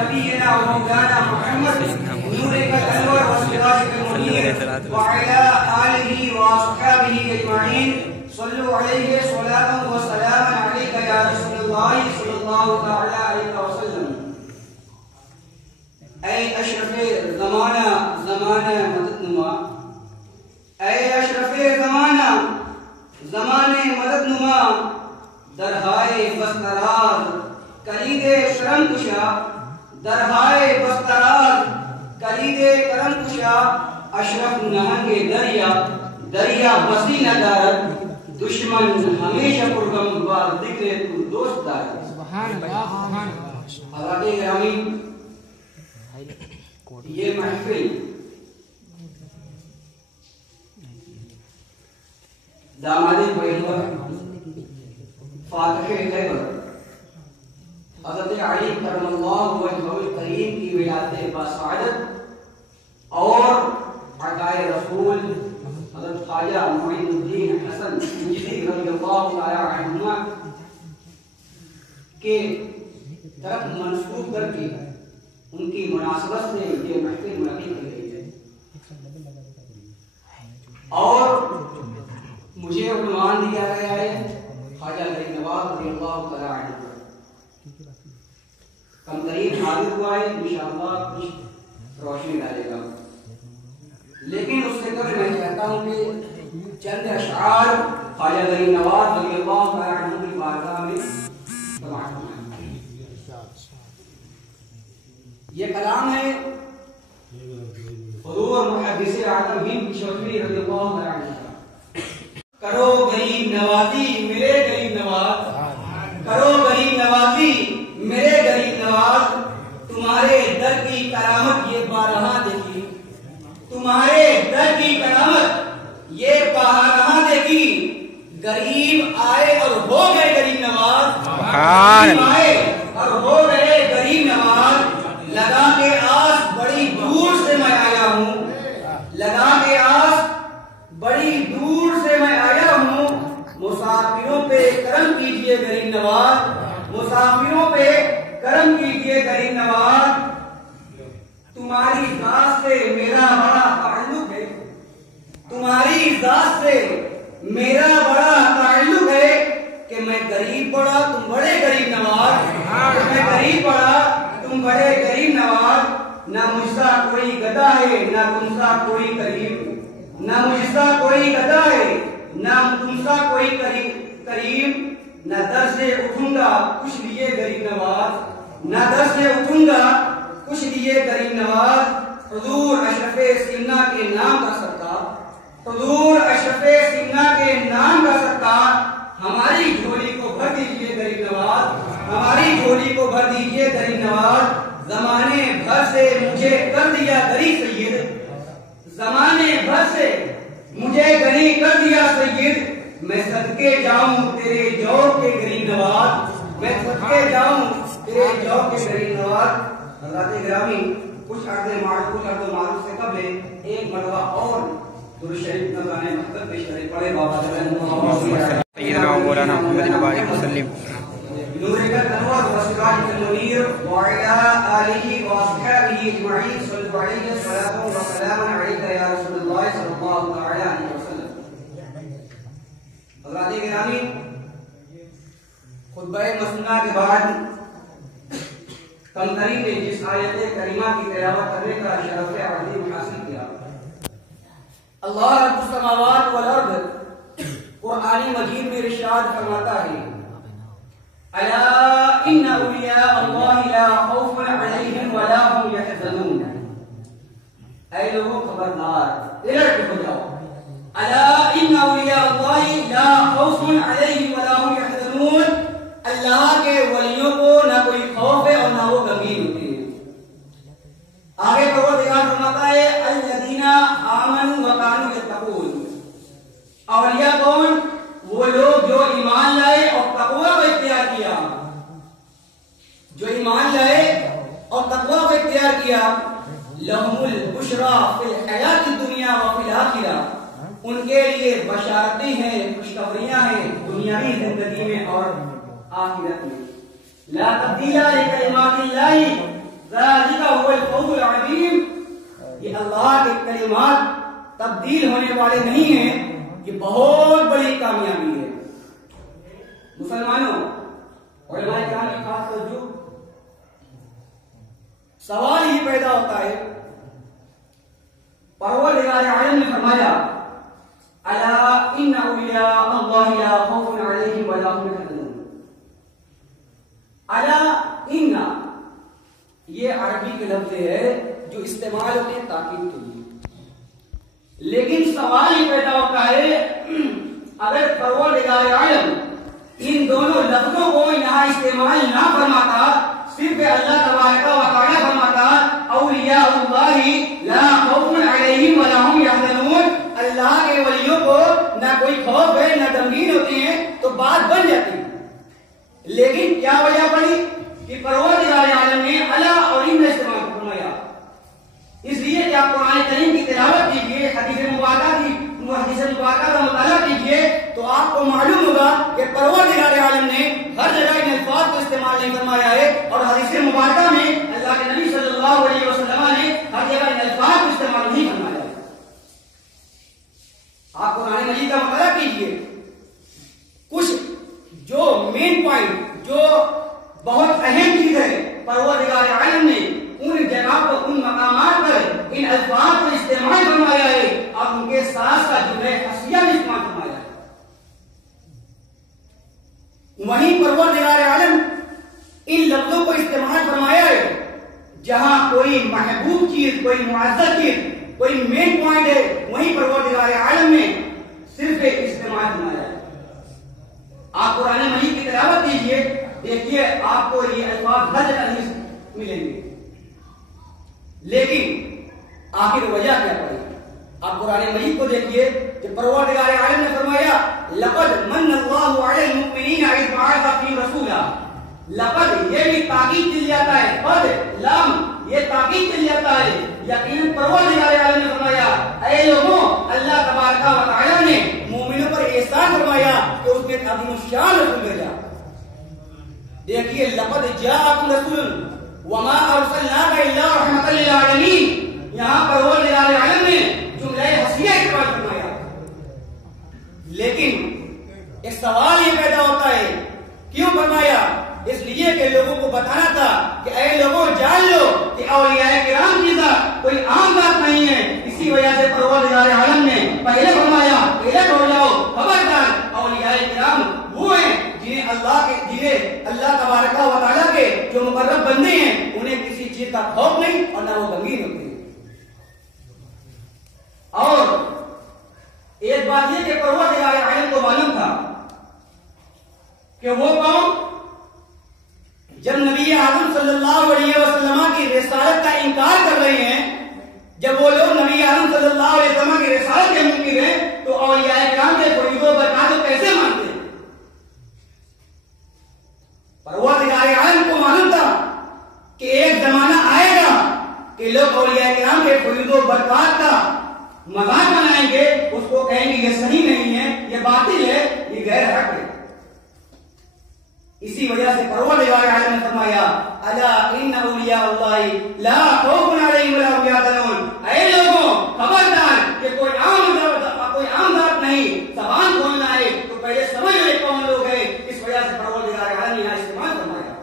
نبينا ومولانا محمد نورك الأنور وسراجك المنير وعلى آله وأصحابه أجمعين صلوا عليه صلاة وسلاما عليك يا رسول الله صلى الله تعالى عليه وسلم. اے اشرف زمانہ زمانہ مدد نما، اے اشرف زمانہ زمانے مدد نما، درہائے بستراز کلید کرم کشا، درہائے بستراز کلید کرم کشا، اشرف نہنگ دریا دریا بسی نہ دارد، دشمن ہمیشہ پرغم بار ذکر تو دوست دارد. سبحان اللہ سبحان اللہ. حضرات گرامی، یہ محفل داماد پیغمبر فاتح خیبر حضرت علی کرم اللہ وجہہ الکریم کی ولادت باسعادت اور عطائے رسول حضرت خواجہ معین الدین حسن نجدی رضی اللہ تعالی عنہما کے طرف منسوب کر کے ان کی مناسبت سے یہ محفل منعقد کی گئی ہے. اور مجھے عنوان دیا گیا ہے خواجہ غریب نواز رضی اللہ تعالی عنہ. کم ترین حاضر ہوا ہے، انشاءاللہ کچھ روشنی ڈالے گا، لیکن اس سے قبل میں چاہتا ہوں کہ چند اشعار خواجہ غریب نواز رضی اللہ تعالی عنہ کی بارگاہ میں سماعت فرمائیں. یہ کلام ہے حضور محدث اعظم ہند چودھری رضی اللہ عنہ. کرو غریب نوازی میرے غریب نواز، کرو غریب نوازی میرے غریب نواز، تمہارے در کی کرامت یہ بارہا دیکھی، تمہارے در کی کرامت یہ بارہا دیکھی. غریب آئے اور ہو گئے غریب نواز، غریب آئے اور ہو گئے غریب نواز. لگا کے آس بڑی دور سے میں آیا ہوں، لگا کے آس بڑی دور سے میں آیا ہوں. مسافروں پہ کرم کیجئے غریب نواز، مسافروں پہ کرم کیجئے غریب نواز. تمہاری ذات سے میرا بڑا تعلق ہے، تمہاری ذات سے میرا بڑا تعلق ہے کہ میں غریب پڑا تم بڑے غریب نواز، میں غریب پڑا تم بڑے غریب نواز. نہ مجھ سا کوئی گدا ہے نہ تم سا کوئی کریم، نہ مجھ سا کوئی گدا ہے نہ تم سا کوئی کریم. نہ در سے اٹھوں گا کچھ لیے غریب نواز، نہ در سے اٹھوں گا کچھ لیے غریب نواز. حضور اشرف سیمنا کے نام کا صدقہ، حضور اشرف سیمنا کے نام کا صدقہ ہماری جھولی کو بھر دیجئے غریب نواز، ہماری جھولی کو بھر دیجئے غریب نواز. زمانے بھر سے مجھے کر دیا غریب سید، زمانے بھر سے مجھے غریب کر دیا سید. میں صدقے جاؤں تیرے جوڑ کے غریب نواز، میں صدقے جاؤں تیرے جوڑ کے غریب نواز. حضرات گرامی، کچھ عرض معروف سے قبل ایک مرتبہ اور درود شریف نذرانے مقصد پیش کریں. پڑھے بابا سیدنا مولانا محمد وعلیہ وسلم. نورك الأنور وسراجك المنير وعلى آله وأصحابه أجمعين صلوا عليه صلاة وسلاما عليك يا رسول الله صلى الله عليه وسلم. حضرات گرامی، خطبہ مسنونہ کے بعد کمتری نے جس آیت کریمہ کی تلاوت کرنے کا شرف عظیم حاصل کیا. اللہ رب السماوات والارض قرآن مجید میں ارشاد فرماتا ہے: الا ان اولیاء اللہ لا خوف علیہم ولا هم يحزنون. اے لوگوں خبردار، الرٹ ہو جاؤ. الا ان اولیاء اللہ لا خوف علیہم ولا هم يحزنون. اللہ کے ولیوں کو نہ کوئی خوف ہے اور نہ وہ غمگین ہوتے ہیں. آگے پروردگار فرماتا ہے: الذین آمنوا وکانوا یتقون. اولیاء کون؟ وہ لوگ جو ایمان لائے اور تقوی کو اختیار کیا، جو ایمان لائے اور تقوی کو اختیار کیا. لہم البشریٰ فی الحیات الدنیا وفی الآخرہ. ان کے لیے بشارتیں ہیں، خوشخبریاں ہیں دنیاوی زندگی میں اور آخرت میں. لا تبدیل لکلمات اللہ ذالک هو الفوز العظیم، یہ اللہ کے کلمات تبدیل ہونے والے نہیں ہیں، یہ بہت بڑی کامیابی ہے۔ مسلمانوں، علماء کرام کی خاص توجہ، سوال یہ پیدا ہوتا ہے، پروردگار عالم نے فرمایا الا ان اولیاء اللہ لا خوف علیہم ولا هم يحزنون۔ الا ان یہ عربی کے لفظ ہے جو استعمال ہوتے ہیں تاکید کے لیے، لیکن سوال یہ پیدا ہوتا ہے اگر پروردگار عالم ان دونوں لفظوں کو یہاں استعمال نہ فرماتا، صرف اللہ تبارک و تعالی فرماتا اولیاء اللہ لا خوف علیہم ولا هم يحزنون، اللہ کے ولیوں کو نہ کوئی خوف ہے نہ غمگین ہوتے ہیں، تو بات بن جاتی ہے۔ لیکن کیا وجہ پڑی کہ پروردگار عالم نے الا اور ان استعمال فرمایا؟ اس لیے کہ آپ قرآن کریم کی تلاوت کیجیے، حدیث مبارکہ کا مطالعہ کیجیے، تو آپ کو معلوم ہوگا کہ پروردگار عالم نے ہر جگہ ان الفاظ کو استعمال نہیں فرمایا ہے، اور حدیث مبارکہ میں اللہ کے نبی صلی اللہ علیہ وسلم نے ہر جگہ ان الفاظ کو استعمال نہیں فرمایا ہے۔ آپ قرآن مجید کا مطالعہ کیجیے، کچھ جو مین پوائنٹ، جو بہت اہم چیز ہے، پروردگار عالم نے ان جگہ پر، ان مقامات پر ان الفاظ کو استعمال فرمایا ہے، اور ان کے ساتھ ساتھ جو ہے حسیہ بھی استعمال فرمایا ہے۔ وہیں پروردگار عالم ان لفظوں کو استعمال فرمایا ہے جہاں کوئی محبوب چیز، کوئی معزز چیز، کوئی مین پوائنٹ ہے، وہیں پروردگار عالم نے صرف ایک استعمال فرمایا ہے۔ آپ قرآن مجید کی تلاوت کیجیے، دیکھیے آپ کو یہ الفاظ ہر جگہ نہیں ملیں گے، لیکن آخر وجہ کیا پڑی؟ آپ قرآن مجید کو دیکھیے کہ پروردگار عالم نے فرمایا لقد من اللہ علی المؤمنین اذ بعث فیہم رسولا۔ لقد یہ بھی تاکید چل جاتا ہے، قد لام یہ تاکید چل جاتا ہے، یقیناً پروردگار عالم نے فرمایا اے لوگوں، اللہ تبارک و تعالی نے مومنوں پر احسان فرمایا کہ اس نے عظیم الشان رسول بھیجا۔ دیکھیے لقد جاءکم رسول وما ارسلناک الا رحمۃ للعالمین، یہاں پروردگار عالم نے جملہ حسیہ استعمال فرمایا۔ لیکن ایک سوال یہ پیدا ہوتا ہے، کیوں فرمایا؟ اس لیے کہ لوگوں کو بتانا تھا کہ اے لوگوں جان لو کہ اولیاء کرام کی ذات کوئی عام ذات نہیں ہے، اسی وجہ سے پروردگار عالم نے پہلے فرمایا الرٹ ہو جاؤ، خبردار، اولیاء کرام وہ ہیں جنہیں اللہ تبارک و تعالیٰ کے جو مقرب بندے ہیں، انہیں کسی چیز کا خوف نہیں اور نہ وہ غمگین ہوتے ہیں۔ اور ایک بات یہ کہ پروردگار عالم کو معلوم تھا کہ وہ قوم جب نبی اعظم صلی اللہ علیہ وسلم کی رسالت کا انکار کر رہے ہیں، جب وہ لوگ نبی اعظم صلی اللہ علیہ وسلم کی رسالت کے منکر ہیں، تو اولیاء کرام کے فریض و برکات کو کیسے مانتے ہیں؟ پروردگار عالم کو معلوم تھا کہ ایک زمانہ آئے گا کہ لوگ اولیاء کرام کے فریض و برکات کا مذاق بنائیں گے، اس کو کہیں گے یہ صحیح نہیں ہے، یہ باطل ہے، یہ غیر حق ہے۔ اسی وجہ سے پروردگار عالم نے فرمایا الا ان اولیاء اللہ لا خوف علیہم ولا هم يحزنون، اے لوگوں خبردار، یہ کوئی عام ذات نہیں، زبان کھولنا ہے تو پہلے سمجھ لے کون لوگ ہیں۔ اس وجہ سے پروردگار عالم نے یہاں استعمال فرمایا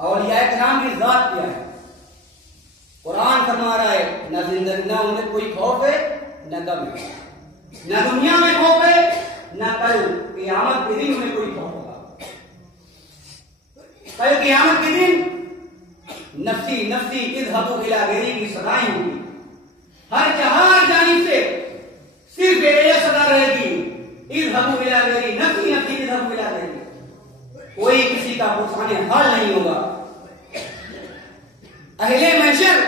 اولیاء کرام کی ذات کیا ہے۔ قرآن فرما رہا ہے نہ زندگی نہ انہیں کوئی خوف ہے نہ غم ہے، نہ دنیا میں خوف ہے نہ کل قیامت کے دن انہیں کوئی خوف ہوگا۔ کل قیامت کے دن نفسی نفسی اذهبوا الى غیری کی صدائیں ہوں گی، ہر جانب سے صرف ایک صدا رہے گی اذهبوا الى غیری، نفسی نفسی اذهبوا الى غیری، کوئی کسی کا پرسانے حال نہیں ہوگا۔ اہل محشر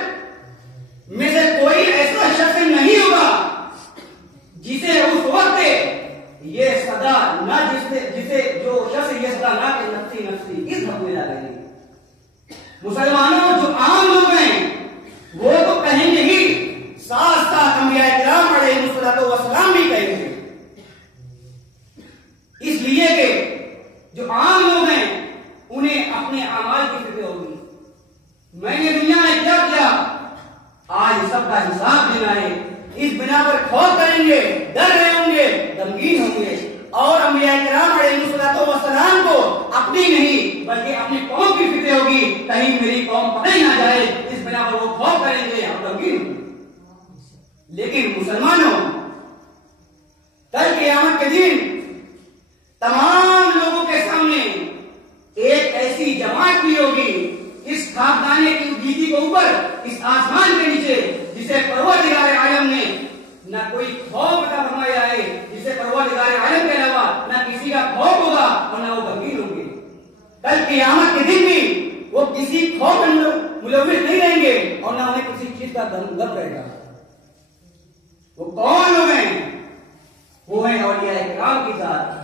میں سے کوئی ایسا شخص نہیں ہوگا جسے اس وقت یہ صدا نہ جسے جو شخص یہ صدا نہ کہ نفسی نفسی اس حکم لا گئی۔ مسلمانوں جو عام لوگ ہیں وہ تو کہیں گے ہی، ساتھ ساتھ انبیاء کرام علیہ الصلوۃ والسلام بھی کہیں گے، اس لیے کہ جو عام لوگ ہیں انہیں اپنے اعمال کی فکر ہوگی، میں نے دنیا میں کیا کیا، آج سب کا حساب دینا ہے۔ اس بنا پر خوف کریں گے، ڈر رہے ہوں گے، غمگین ہوں گے، اور انبیاء کرام علیہ الصلوۃ والسلام کو اپنی نہیں بلکہ اپنی قوم کی فکر ہوگی، کہیں میری قوم پکڑی نہ جائے، اس بنا پر وہ خوف کریں گے اور غمگین ہوں گے۔ لیکن مسلمانوں، کل قیامت کے دن تمام لوگوں کے سامنے ایک ایسی جماعت بھی ہوگی اس خاکدانے کی گیتی کے اوپر، اس آسمان کے نیچے، جسے پروردگار عالم نے نہ کوئی خوف عطا فرمایا ہے، جسے پروردگار عالم کے علاوہ نہ کسی کا خوف ہوگا اور نہ وہ غمگین ہوں گے۔ کل قیامت کے دن بھی وہ کسی خوف میں ملوث نہیں رہیں گے اور نہ انہیں کسی چیز کا غم رہے گا۔ وہ کون لوگ ہیں؟ وہ ہیں اولیاء کرام کی ذات۔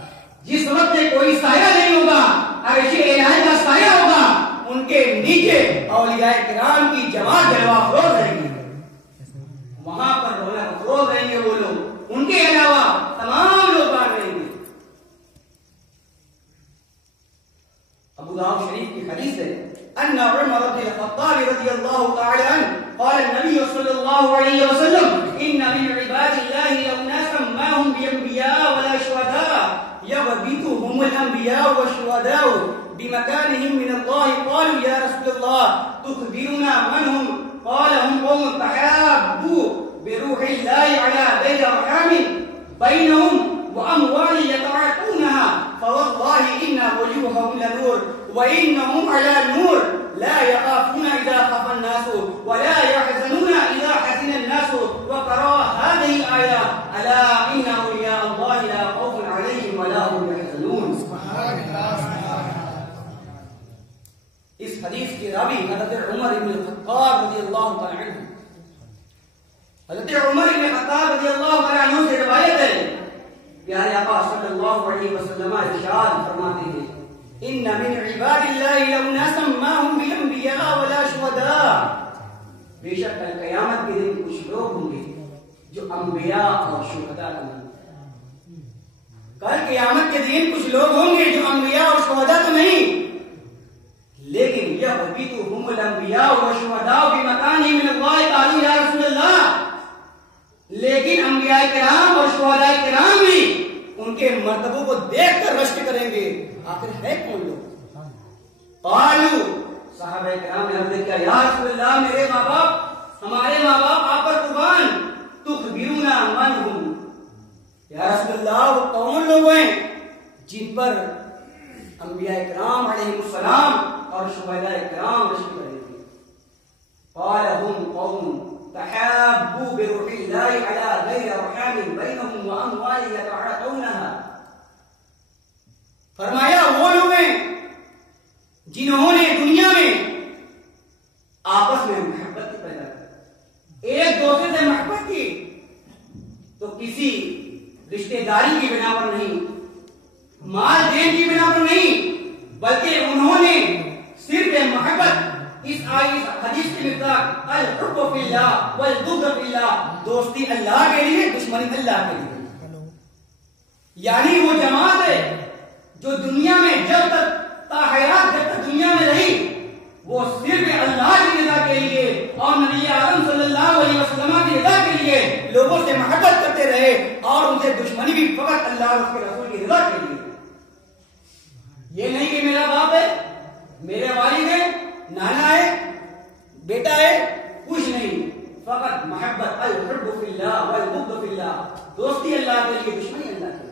جس وقت کوئی سایہ نہیں ہوگا، عرش الہی کا سایہ ہوگا، ان کے نیچے اولیاء کرام کی جماعت جلوہ افروز رہیں گے، وہاں پر رونق افروز رہیں گے وہ لوگ، ان کے علاوہ تمام لوگ باہر رہیں گے۔ ابو داؤد شریف کی حدیث ہے ان عمر بن الخطاب رضی اللہ تعالی عنہ قال النبي صلی اللہ علیہ وسلم ان من عباد الله لأناسا ما هم بأنبياء ولا شهداء يغبطهم الأنبياء والشهداء بمكانهم من الله قالوا يا رسول الله تخبرنا من هم قال هم قوم تحابوا بروح الله على غير أرحام بينهم وأموال يتعاطونها فوالله إن وجوههم لنور وإنهم على نور لا يخافون إذا خاف الناس ولا يحزنون إذا حزن الناس وقرأ هذه الآية ألا إن أولياء الله لا خوف عليهم ولا هم يحزنون۔ اس حدیث کے راوی حضرت عمر بن الخطاب رضی اللہ تعالی عنہ، حضرت عمر بن الخطاب رضی اللہ تعالی عنہ سے روایت ہے، پیارے آقا صلی اللہ علیہ وسلم ارشاد فرماتے ہیں ان من عباد الله لأناسا ما هم بأنبياء ولا شهداء، بے شک کل قیامت کے دن کچھ لوگ ہوں گے جو انبیاء اور شہداء نہیں۔ کل قیامت کے دن کچھ لوگ ہوں گے جو انبیاء اور شہداء تو نہیں، لیکن یغبطهم الانبیاء والشهداء بمکانهم من اللہ تعالی یا رسول اللہ، لیکن انبیاء کرام اور شہداء کرام بھی ان کے مرتبوں کو دیکھ کر رشک کریں گے، آخر ہے کون لوگ؟ قالوا، صحابہ کرام نے عرض کیا یا رسول اللہ میرے ماں باپ، ہمارے ماں باپ آپ پر قربان، تخبرنا من هم، یا رسول اللہ وہ کون لوگ ہیں جن پر انبیاء کرام علیہ السلام اور شہداء کرام رشک کریں گے؟ قال هم قوم تحابوا بروح الله على غير أرحام بينهم وأموال يتعاطونها، فرمایا وہ لوگ ہیں جنہوں نے دنیا میں آپس میں محبت پیدا کی، ایک دوسرے سے محبت کی، تو کسی رشتہ داری کی بنا پر نہیں، مال دین کی بنا پر نہیں، بلکہ انہوں نے صرف محبت، اس حدیث کے مطابق الحب فی اللہ والبغض فی اللہ، دوستی اللہ کے لیے، دشمنی اللہ کے لیے، یعنی وہ جماعت ہے جو دنیا میں جب تک تاحیات جب تک دنیا میں رہی وہ صرف اللہ کی رضا کے لیے اور نبی اعظم صلی اللہ علیہ وسلم کی رضا کے لیے لوگوں سے محبت کرتے رہے، اور ان سے دشمنی بھی فقط اللہ اور اس کے رسول کی رضا کے لیے۔ یہ نہیں کہ میرا باپ ہے، میرے والد ہے، نانا ہے، بیٹا ہے، کچھ نہیں، فقط محبت، الحب فی اللہ والبغض فی اللہ، دوستی اللہ کے لیے، دشمنی اللہ کے لیے۔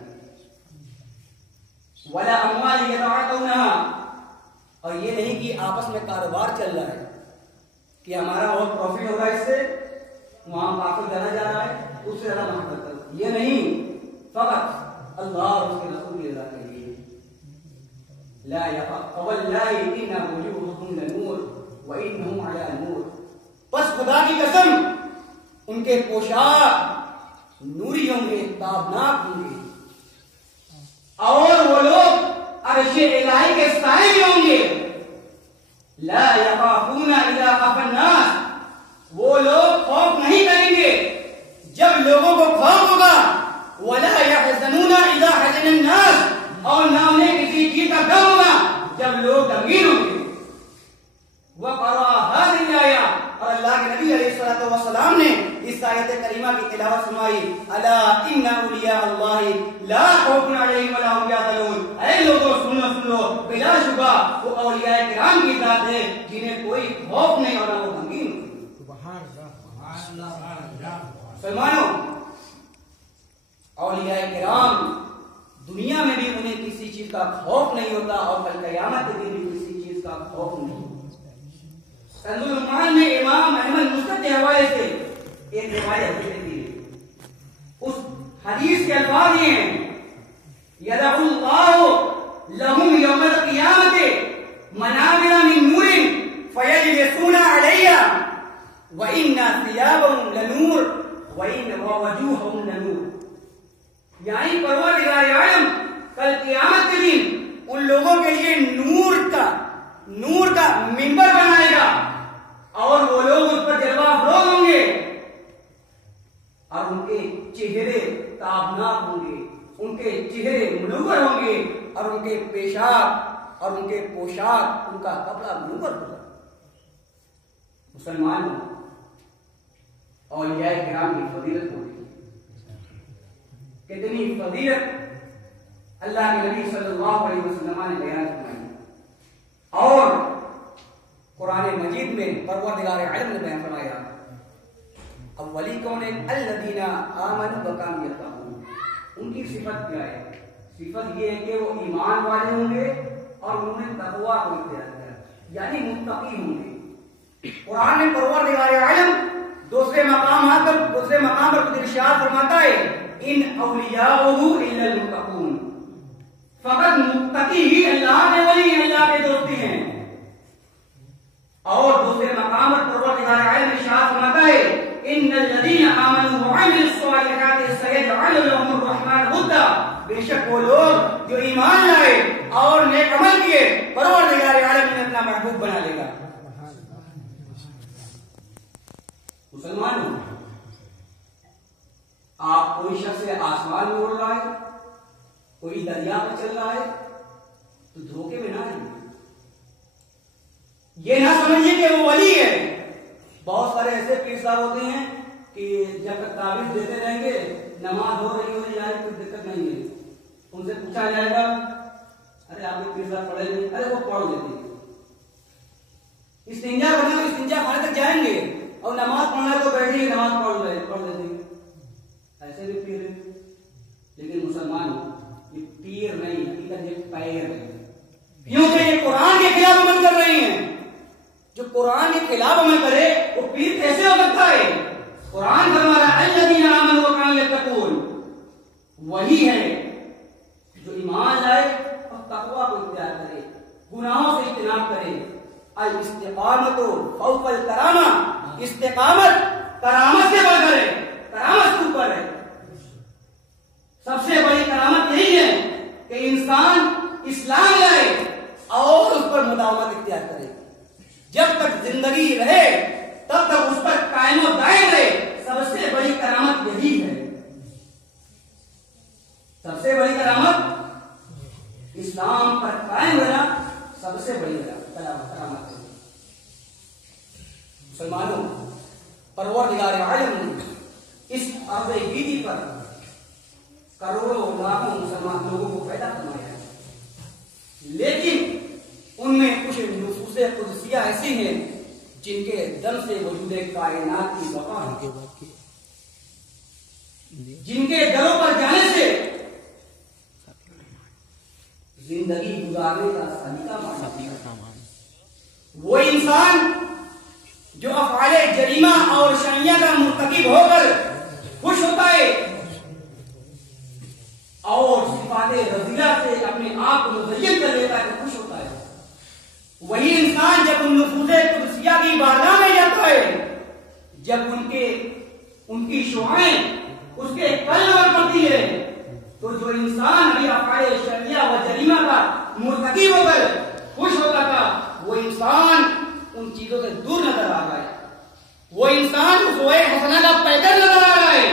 ولا اموال يتعاطونها، اور یہ نہیں کہ آپس میں کاروبار چل رہا ہے کہ ہمارا اور پروفٹ ہوگا اس سے، وہاں پاکستان زیادہ جا رہا ہے اس سے زیادہ محبت کرو، یہ نہیں، فقط اللہ اور اس کے رسول کی رضا کے لیے۔ لا يخاف والله ان وجوههم لنور وانهم على نور، بس خدا کی قسم ان کے پوشاک نوری ہوں گے، تابناک ہوں گے، اور وہ لوگ عرش الہی کے سائے بھی ہوں گے۔ لا يخافون اذا خاف الناس، وہ لوگ خوف نہیں کریں گے جب لوگوں کو خوف ہوگا، ولا يحزنون اذا حزن الناس، اور نہ انہیں کسی چیز کا غم ہوگا جب لوگ غمگین ہوں گے۔ وقرأ تلاوت فرمائی الا ان اولیاء اللہ لا خوف علیہم ولا هم یحزنون، اے لوگوں سن لو بلا شبہ وہ اولیاء کرام کی ذات ہے جنہیں کوئی خوف نہیں اور نہ وہ غمگین ہوتے۔ سبحان اللہ۔ مسلمانوں، اولیاء کرام دنیا میں بھی انہیں کسی چیز کا خوف نہیں ہوتا اور کل قیامت کے دن بھی کسی چیز کا خوف نہیں ہوتا۔ کنز الایمان میں امام احمد مسند کے حوالے سے ایک روایت ہے، اس حدیث کے الفاظ یہ ہیں یدع اللہ لهم یوم القیامت منابر من نور فیجلسون علیہ وان ثیابهم لنور ووجوہهم لنور، یعنی پروردگار عالم کل قیامت کے دن ان لوگوں کے لیے نور کا منبر بنائے گا اور وہ لوگ اس پر جلوہ افروز ہوں گے اور ان کے چہرے تابناک ہوں گے، ان کے چہرے منور ہوں گے اور ان کے پیشاب اور ان کے پوشاک، ان کا کپڑا منور ہوگا۔ مسلمانوں، اولیاء کرام کی فضیلت ہوگی، کتنی فضیلت اللہ کے نبی صلی اللہ علیہ وسلم نے بیان فرمائی اور قرآن مجید میں پروردگار عالم نے بیان فرمایا۔ اولی کون ہے؟ الذین آمنوا وکانوا یتقون، ان کی صفت کیا ہے؟ صفت یہ ہے کہ وہ ایمان والے ہوں گے اور انہوں نے تقوی کو اختیار کیا، یعنی متقی ہوں گے۔ قرآن میں پروردگار عالم دوسرے مقام پر خود ارشاد فرماتا ہے ان اولیاءہ الا المتقون، فقط متقی ہی اللہ کے ولی، اللہ کے دوستی ہیں۔ اور دوسرے مقام پر پروردگار عالم ارشاد فرماتا ہے ان الذین آمنوا وعملوا الصالحات سیجعل لهم الرحمن ودا، بے شک وہ لوگ جو ایمان لائے اور نیک عمل کیے پروردگار عالم انہیں اپنا محبوب بنا لے گا۔ مسلمانوں، آپ کوئی شخص آسمان میں اڑ رہا ہے، کوئی دریا میں چل رہا ہے تو دھوکے میں نہ رہیے، یہ نہ سمجھیے کہ وہ ولی ہے۔ بہت سارے ایسے پیر صاحب ہوتے ہیں کہ جب تک تعویذ دیتے رہیں گے نماز ہو رہی ہو جائے کوئی دقت نہیں ہے، ان سے پوچھا جائے گا ارے آپ کے پیر صاحب پڑھے نہیں، ارے وہ پڑھ لیتے ہیں۔ استنجا کرنا تو استنجا خانے تک جائیں گے اور نماز پڑھنا ہے تو بیٹھے نماز پڑھ لیتے ہیں، ایسے بھی پیر ہیں۔ لیکن مسلمانوں، یہ پیر نہیں، حقیقت یہ پیر ہے، کیونکہ یہ قرآن کے خلاف عمل کر رہے ہیں۔ جو قرآن کے خلاف عمل کرے وہ پیر کیسے ہو سکتا ہے؟ قرآن فرما رہا ہے الذین آمنوا وکانوا یتقون، وہی ہے جو ایمان لائے اور تقوی کو اختیار کرے، گناہوں سے اجتناب کرے۔ الاستقامت فوق الکرامہ، استقامت کرامت سے بڑھ کر ہے، کرامت کے اوپر ہے۔ سب سے بڑی کرامت یہی ہے کہ انسان اسلام لائے اور اس پر مداومت اختیار کرے، جب تک زندگی رہے تب تک اس پر قائم و دائم رہے۔ سب سے بڑی کرامت یہی ہے، سب سے بڑی کرامت اسلام پر قائم رہنا سب سے بڑی کرامت ہے۔ مسلمانوں، پروردگار عالم نے اس ارض گیتی پر کروڑوں لاکھوں مسلمان لوگوں کو پیدا فرمایا ہے، لیکن ان میں کچھ نفوس قدسیہ ایسی ہیں جن کے دم سے وجود کائنات کی بقا ہے، جن کے دروں پر جانے سے زندگی گزارنے کا سلیقہ معلوم۔ وہ انسان جو افعال جریمہ اور شرعیہ کا مرتکب ہو کر خوش ہوتا ہے اور صفات رذیلہ سے اپنے آپ کو مزین کر لیتا ہے تو خوش ہوتا ہے، وہی انسان جب ان نفوس قدسیہ کی بارگاہ میں جاتا ہے، جب ان کی شعائیں اس کے قلب پر پڑتی ہے تو جو انسان ابھی افعال شرعیہ و جریمہ کا مرتکب ہو کر خوش ہوتا تھا وہ انسان ان چیزوں سے دور نظر آ رہا ہے، وہ انسان اسوہ حسنہ کا پیکر نظر آ رہا ہے،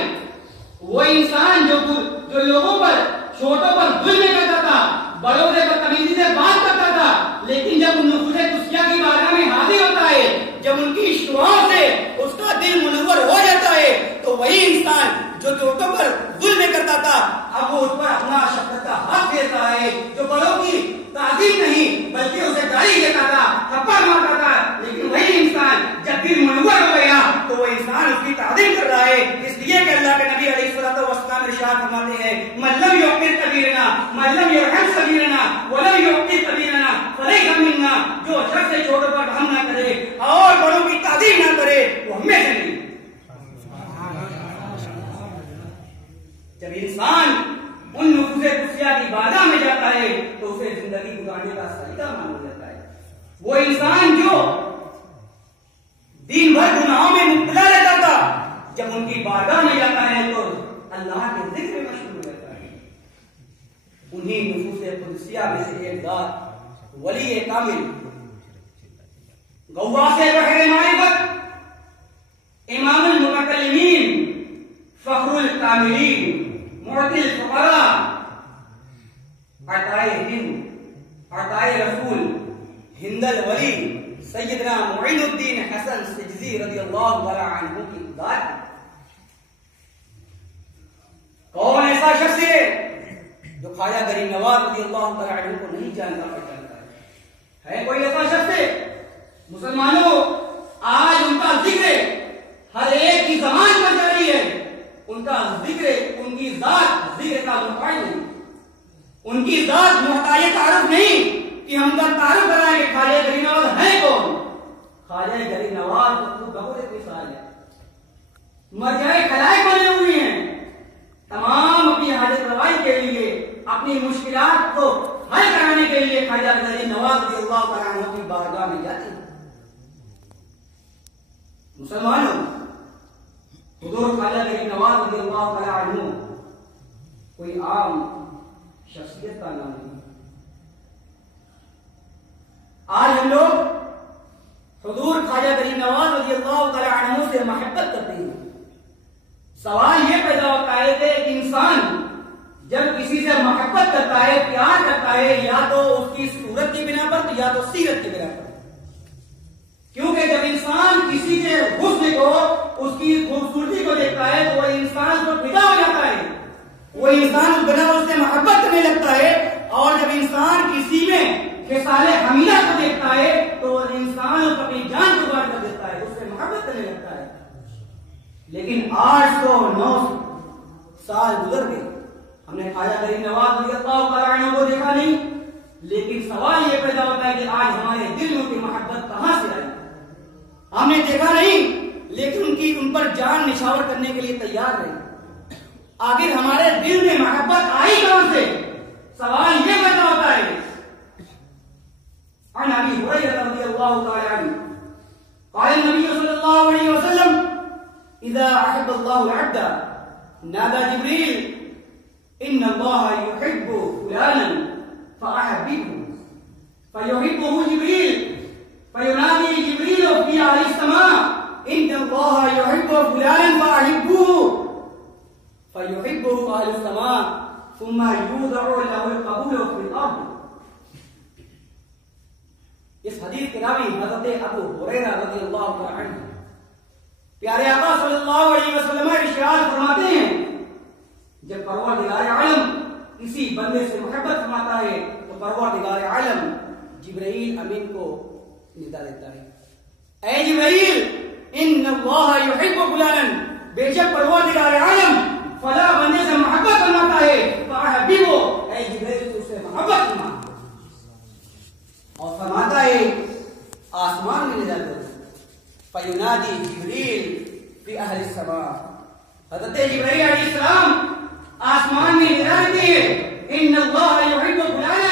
وہ انسان جو لوگوں پر چھوٹوں پر ظلم کرتا تھا، بڑوں سے بدتمیزی سے بات کرتا تھا، لیکن جب ان نفوس قدسیہ کی بارگاہ میں حاضر ہوتا ہے، جب ان کی شعاؤں سے اس کا دل منور ہو جاتا ہے تو وہی انسان جو چھوٹوں پر ظلم کرتا تھا اب وہ اس پر اپنا شفقت کا ہاتھ پھیرتا ہے، جو بڑوں کی تعظیم نہیں بلکہ اسے گالی دیتا تھا، تھپڑ مارتا تھا، لیکن وہی انسان جب دل منور ہو گیا تو وہ انسان اس کی تعظیم کر رہا ہے، اس لیے کہ اللہ کے نبی علیہ الصلوۃ والسلام ارشاد فرماتے ہیں من لم یوقر کبیرنا من لم یرحم صغیرنا ولم یوقر کبیرنا فلیس منا، جو شخص چھوٹوں پر رحم نہ کرے اور بڑوں کی تعظیم نہ کرے وہ ہم میں سے نہیں۔ جب انسان ان نفوس قدسیہ کی بارگاہ میں جاتا ہے تو اسے زندگی گزارنے کا سلیقہ معلوم ہو جاتا ہے۔ وہ انسان جو دن بھر گناہوں میں مبتلا رہتا تھا جب ان کی بارگاہ میں جاتا ہے تو اللہ کے ذکر میں مشغول ہو جاتا ہے۔ انہی نفوس قدسیہ میں سے ایک ذات ولی کامل، غواث بحر معرفت، امام المتکلمین، فخر الکاملین، معطی الفقراء، عطائے ہند، عطائے رسول، ہند الولی، سیدنا معین الدین حسن سجزی رضی اللہ تعالی عنہ کی ذات۔ کون ایسا شخص ہے جو خواجہ غریب نواز رضی اللہ تعالی عنہ کو نہیں جانتا پہچانتا ہے کوئی ایسا شخص ہے؟ مسلمانوں آج ان کا ذکر ہر ایک کی زبان پر جاری ہے، ان کا ذکر، ان کی ذات ذکر کا محتاج نہیں، ان کی ذات محتاج تعارف نہیں کہ ہم کا تعارف کرائیں کہ خواجہ غریب نواز ہے کون۔ خواجہ غریب نواز تو بہت ایک مثال ہے، مرجع خلائق بنے ہوئے ہیں، تمام اپنی حاجت روائی کے لیے، اپنی مشکلات کو حل کرانے کے لیے خواجہ غریب نواز رضی اللہ تعالیٰ عنہ کی بارگاہ میں جاتے ہیں۔ مسلمانوں حضور خواجہ غریب نواز رضی اللہ تعالیٰ عنہ کوئی عام شخصیت کا نام نہیں۔ آج ہم لوگ حضور خواجہ غریب نواز رضی اللہ تعالیٰ عنہ سے محبت کرتے ہیں۔ سوال یہ پیدا ہوتا ہے کہ ایک انسان جب کسی سے محبت کرتا ہے، پیار کرتا ہے، یا تو اس کی صورت کی بنا پر یا تو سیرت کی بنا پر، کیونکہ جب انسان کسی کے حسن کو، اس کی خوبصورتی کو دیکھتا ہے تو وہ انسان کو فدا ہو جاتا ہے، وہ انسان اس بنا پر اس سے محبت کرنے لگتا ہے، اور جب انسان کسی میں خصال حمیدہ کو دیکھتا ہے تو وہ انسان اس اپنی جان قربان کر دیتا ہے، اس سے محبت کرنے لگتا ہے۔ لیکن 809 سال گزر گئے، ہم نے خواجہ غریب نواز رضی اللہ تعالیٰ عنہ کو دیکھا نہیں، لیکن سوال یہ پیدا ہوتا ہے کہ آج ہمارے دل میں کی محبت کہاں سے آئی؟ ہم نے دیکھا نہیں لیکن ان پر جان نچھاور کرنے کے لیے تیار رہے، آخر ہمارے دل میں محبت آئی کہاں سے؟ سوال یہ پیدا ہوتا ہے۔ عن ابی ہریرہ رضی اللہ تعالی عنہ قال النبي صلی اللہ علیہ وسلم اذا احب الله العبد نادى جبريل ان الله يحب فلانا فاحببه فيحبه جبريل فينادي جبريل في اعلى السماء ان الله يحب فلانا فاحبه فيحبه اهل السماء ثم يوضع له القبول في الارض۔ اس حدیث کے راوی حضرت ابو ہریرہ رضی اللہ عنہ، پیارے آقا صلی اللہ علیہ وسلم ارشاد فرماتے ہیں جب پروردگار عالم کسی بندے سے محبت فرماتا ہے تو پروردگار عالم جبرائیل امین کو ندا دیتا ہے، اے جبرائیل ان اللہ یحب فلانا، بے شک پروردگار عالم فلاں بندے سے محبت فرماتا ہے، فاحببو، اے جبرائیل تو سے محبت فرما، اور فرماتا ہے آسمان میں ندا دو، فینادی جبریل فی اہل السماء، حضرت جبرائیل علیہ السلام آسمان میں ندا دیتے ہیں ان اللہ یحب فلانا،